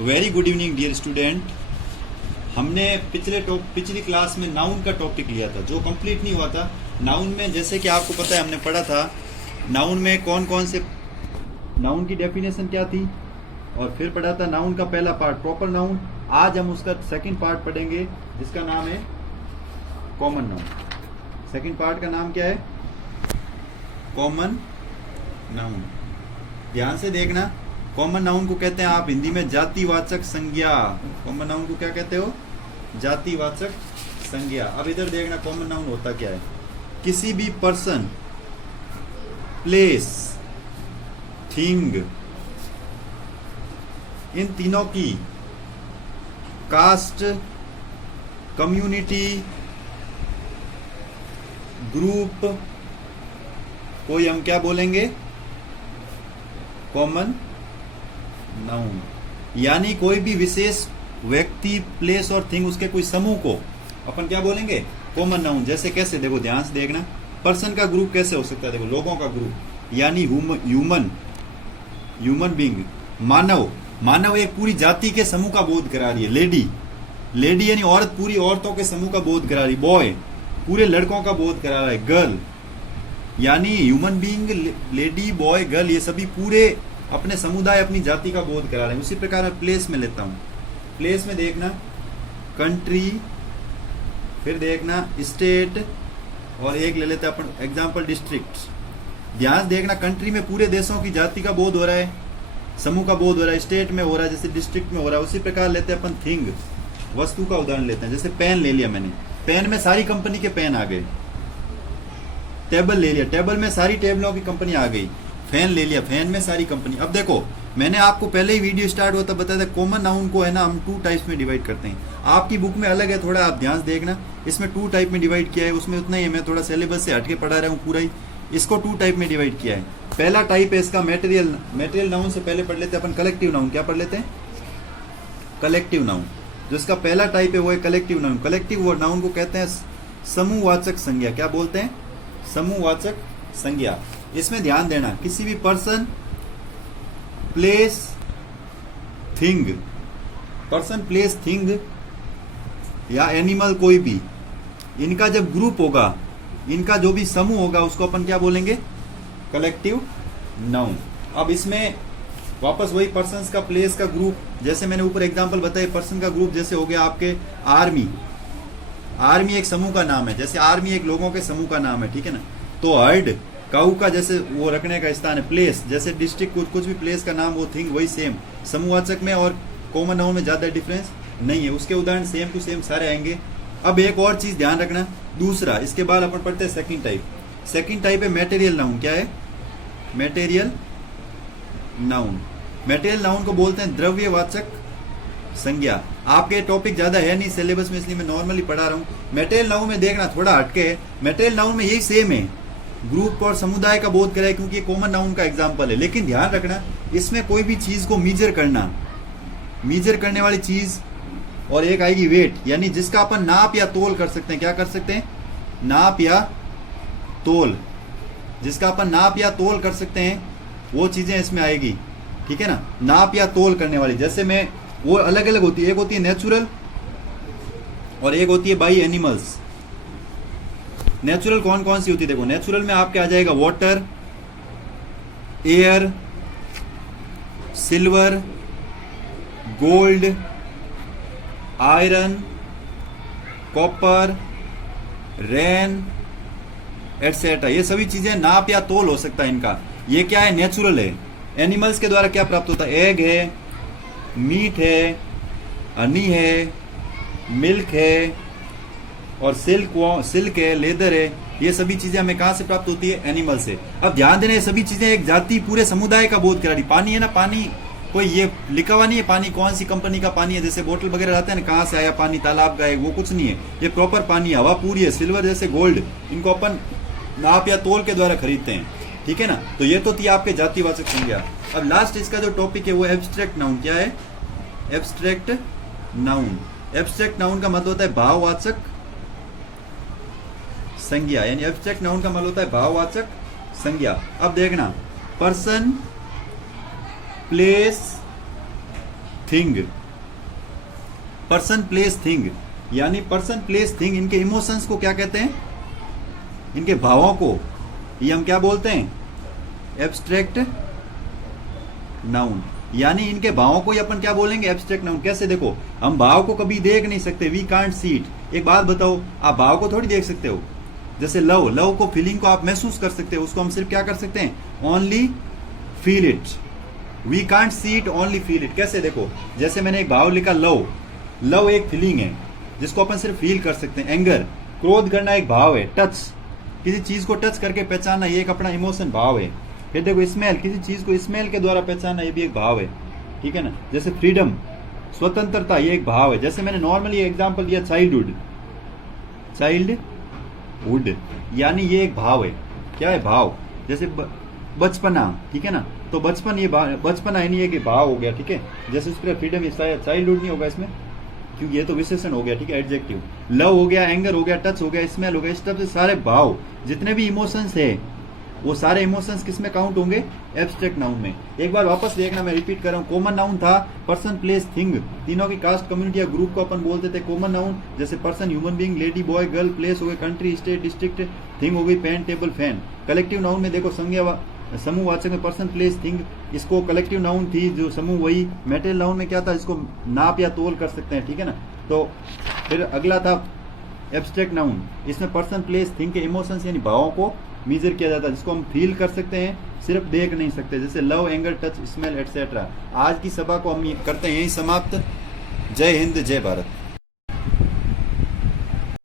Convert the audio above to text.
Very good evening dear student. हमने पिछली class में नाउन का टॉपिक लिया था जो कंप्लीट नहीं हुआ था। नाउन में जैसे कि आपको पता है हमने पढ़ा था नाउन में कौन कौन से नाउन की डेफिनेशन क्या थी, और फिर पढ़ा था नाउन का पहला पार्ट प्रॉपर नाउन। आज हम उसका सेकंड पार्ट पढ़ेंगे जिसका नाम है कॉमन नाउन। सेकंड पार्ट का नाम क्या है? Common noun. ध्यान से देखना, कॉमन नाउन को कहते हैं आप हिंदी में जातिवाचक संज्ञा। कॉमन नाउन को क्या कहते हो? जातिवाचक संज्ञा। अब इधर देखना कॉमन नाउन होता क्या है। किसी भी पर्सन, प्लेस, थिंग, इन तीनों की कास्ट, कम्युनिटी, ग्रुप को हम क्या बोलेंगे? Common noun. यानी कोई भी विशेष व्यक्ति, प्लेस और थिंग, उसके कोई समूह को अपन क्या बोलेंगे? Common noun. जैसे कैसे? देखो ध्यान से देखना, पर्सन का ग्रुप कैसे हो सकता है? देखो लोगों का ग्रुप यानी ह्यूमन बीइंग, मानव। मानव एक पूरी जाति के समूह का बोध करा रही है। लेडी यानी औरत, पूरी औरतों के समूह का बोध करा रही। बॉय पूरे लड़कों का बोध करा रहा है। गर्ल यानी human being, lady, boy, girl, ये सभी पूरे अपने समुदाय, अपनी जाति का बोध करा रहे हैं। उसी प्रकार मैं प्लेस में लेता हूं। प्लेस में देखना कंट्री, फिर देखना स्टेट, और एक ले लेते हैं अपन एग्जांपल डिस्ट्रिक्ट। ध्यान देखना, कंट्री में पूरे देशों की जाति का बोध हो रहा है, समूह का बोध हो रहा है। स्टेट में हो रहा है, जैसे डिस्ट्रिक्ट में हो रहा है। उसी प्रकार लेते हैं अपन थिंग, वस्तु का उदाहरण लेते हैं। जैसे पेन ले लिया मैंने, पेन में सारी कंपनी के पेन आ गए। टेबल ले लिया, टेबल में सारी टेबलों की कंपनी आ गई। फैन ले लिया, फैन में सारी कंपनी। अब देखो मैंने आपको पहले ही वीडियो स्टार्ट होता बताया था कॉमन नाउन को है ना हम 2 टाइप्स में डिवाइड करते हैं। आपकी बुक में अलग है, थोड़ा आप ध्यान से देखना। इसमें 2 टाइप में डिवाइड किया है, उसमें उतना ही है, मैं थोड़ा सिलेबस से हटके पढ़ा रहा हूँ पूरा ही। इसको 2 टाइप में डिवाइड किया है। पहला टाइप है इसका मेटेरियल नाउन से पहले पढ़ लेते हैं अपन कलेक्टिव नाउन। क्या पढ़ लेते हैं? Collective noun. जो इसका पहला टाइप है वो है कलेक्टिव नाउन। कलेक्टिव नाउन को कहते हैं समूहवाचक संज्ञा। क्या बोलते हैं? समूहवाचक संज्ञा। इसमें ध्यान देना, किसी भी person, place, thing, person, place, thing या एनिमल, कोई भी, इनका जब ग्रुप होगा, इनका जो भी समूह होगा उसको अपन क्या बोलेंगे? Collective noun. अब इसमें वापस वही पर्सन्स का, प्लेस का ग्रुप, जैसे मैंने ऊपर एग्जांपल बताया, पर्सन का ग्रुप जैसे हो गया आपके आर्मी। आर्मी एक समूह का नाम है, जैसे आर्मी एक लोगों के समूह का नाम है, ठीक है ना। तो हर्ड, काऊ का जैसे वो रखने का स्थान है। प्लेस जैसे डिस्ट्रिक्ट, कुछ भी प्लेस का नाम, वो थिंग वही सेम। समूहवाचक में और कॉमन नाउन में ज्यादा डिफरेंस नहीं है। उसके उदाहरण सेम टू सेम सारे आएंगे। अब एक और चीज ध्यान रखना, दूसरा, इसके बाद अपन पढ़ते हैं सेकंड टाइप। सेकंड टाइप है मेटेरियल नाउन। क्या है? Material noun. मेटेरियल नाउन को बोलते हैं द्रव्यवाचक संज्ञा। आपके टॉपिक ज्यादा है नहीं सिलेबस में, इसलिए मैं नॉर्मली पढ़ा रहा हूँ। मेटेरियल नाउन में देखना थोड़ा हटके है। मेटेरियल नाउन में यही सेम है, ग्रुप और समुदाय का बोध कराए, क्योंकि ये कॉमन नाउन का एग्जाम्पल है। लेकिन ध्यान रखना, इसमें कोई भी चीज को मीजर करने वाली चीज, और एक आएगी वेट, यानी जिसका अपन नाप या तोल कर सकते हैं। क्या कर सकते हैं? नाप या तोल। जिसका अपन नाप या तोल कर सकते हैं वो चीजें इसमें आएगी, ठीक है ना। नाप या तोल करने वाली, जैसे मैं, वो अलग अलग होती है। एक होती है नेचुरल और एक होती है बाई एनिमल्स। नेचुरल कौन कौन सी होती है? देखो नेचुरल में आपके आ जाएगा water, air, silver, gold, iron, copper, rain, etcetera. ये सभी चीजें नाप या तोल हो सकता है इनका। ये क्या है? नेचुरल है। एनिमल्स के द्वारा क्या प्राप्त होता है? एग है, मीट है, हनी है, मिल्क है, और सिल्क है, लेदर है। ये सभी चीजें हमें कहां से प्राप्त होती है? एनिमल से। अब ध्यान देना, ये सभी चीजें एक जाति, पूरे समुदाय का बोध करा रही। पानी है ना, पानी कोई ये लिखा हुआ नहीं है पानी कौन सी कंपनी का पानी है। जैसे बोतल वगैरह रहता है ना, कहां से आया पानी, तालाब का है, वो कुछ नहीं है। ये प्रॉपर पानी है, हवा पूरी है। सिल्वर जैसे गोल्ड, इनको अपन नाप या तोल के द्वारा खरीदते हैं, ठीक है ना। तो ये तो थी आपके जातिवाचक संज्ञा। अब लास्ट इसका जो टॉपिक है वो एब्स्ट्रैक्ट नाउन। क्या है? Abstract noun. एब्स्ट्रैक्ट नाउन का मतलब होता है भाववाचक संज्ञा, यानी एब्स्ट्रैक्ट नाउन का मतलब होता है भाववाचक संज्ञा। अब देखना, person, place, thing, person place thing, यानी पर्सन प्लेस थिंग, इनके इमोशंस को क्या कहते हैं, इनके भावों को ये हम क्या बोलते हैं, एब्स्ट्रैक्ट नाउन। यानी इनके भावों को ही अपन क्या बोलेंगे, एब्स्ट्रैक्ट नाउन। कैसे, देखो हम भाव को कभी देख नहीं सकते, वी कांट सी इट। एक बात बताओ, आप भाव को थोड़ी देख सकते हो। जैसे लव, लव को, फीलिंग को आप महसूस कर सकते हो, उसको हम सिर्फ क्या कर सकते हैं, only feel it. We can't see it, only feel it. कैसे, देखो जैसे मैंने एक भाव लिखा लव, लव एक फीलिंग है जिसको अपन सिर्फ फील कर सकते हैं। एंगर, क्रोध करना एक भाव है। टच, किसी चीज को टच करके पहचानना, ये एक अपना इमोशन भाव है। फिर देखो स्मेल, किसी चीज को स्मेल के द्वारा पहचानना, ये भी एक भाव है, ठीक है ना। जैसे फ्रीडम, स्वतंत्रता, ये एक भाव है। जैसे मैंने नॉर्मली एग्जांपल दिया चाइल्डहुड, चाइल्डहुड यानी ये एक भाव है। क्या है, भाव। जैसे बचपना, ठीक है ना, तो बचपन, ये बचपना यानी एक भाव हो गया, ठीक है। जैसे उसके फ्रीडम, चाइल्डहुड नहीं होगा इसमें, क्योंकि ये तो विशेषण हो गया, ठीक है, एडजेक्टिव। लव हो गया, एंगर हो गया, टच हो गया, स्मेल हो गया। इस तरह से सारे भाव, जितने भी इमोशंस है, वो सारे इमोशंस किस में काउंट होंगे, एब्स्ट्रैक्ट नाउन में। एक बार वापस देखना, मैं रिपीट कर रहा हूँ। कॉमन नाउन था पर्सन प्लेस थिंग, तीनों की कास्ट कम्युनिटी या ग्रुप को अपन बोलते थे कॉमन नाउन। जैसे person human being, lady boy girl, place हो गई कंट्री स्टेट डिस्ट्रिक्ट, थिंग हो गई pen table fan. Collective noun में देखो संज्ञा समूहवाचक में पर्सन प्लेस थिंग, इसको कलेक्टिव नाउन थी जो समूह, वही। मेटेरियल नाउन में क्या था, इसको नाप या तोल कर सकते हैं, ठीक है ना। तो फिर अगला था एब्स्ट्रैक्ट नाउन, इसमें पर्सन प्लेस थिंग के इमोशंस यानी भावों को मेजर किया जाता है, जिसको हम फील कर सकते हैं, सिर्फ देख नहीं सकते। जैसे love, anger, touch, smell etcetera. आज की सभा को हम करते हैं यही समाप्त। जय हिंद, जय भारत।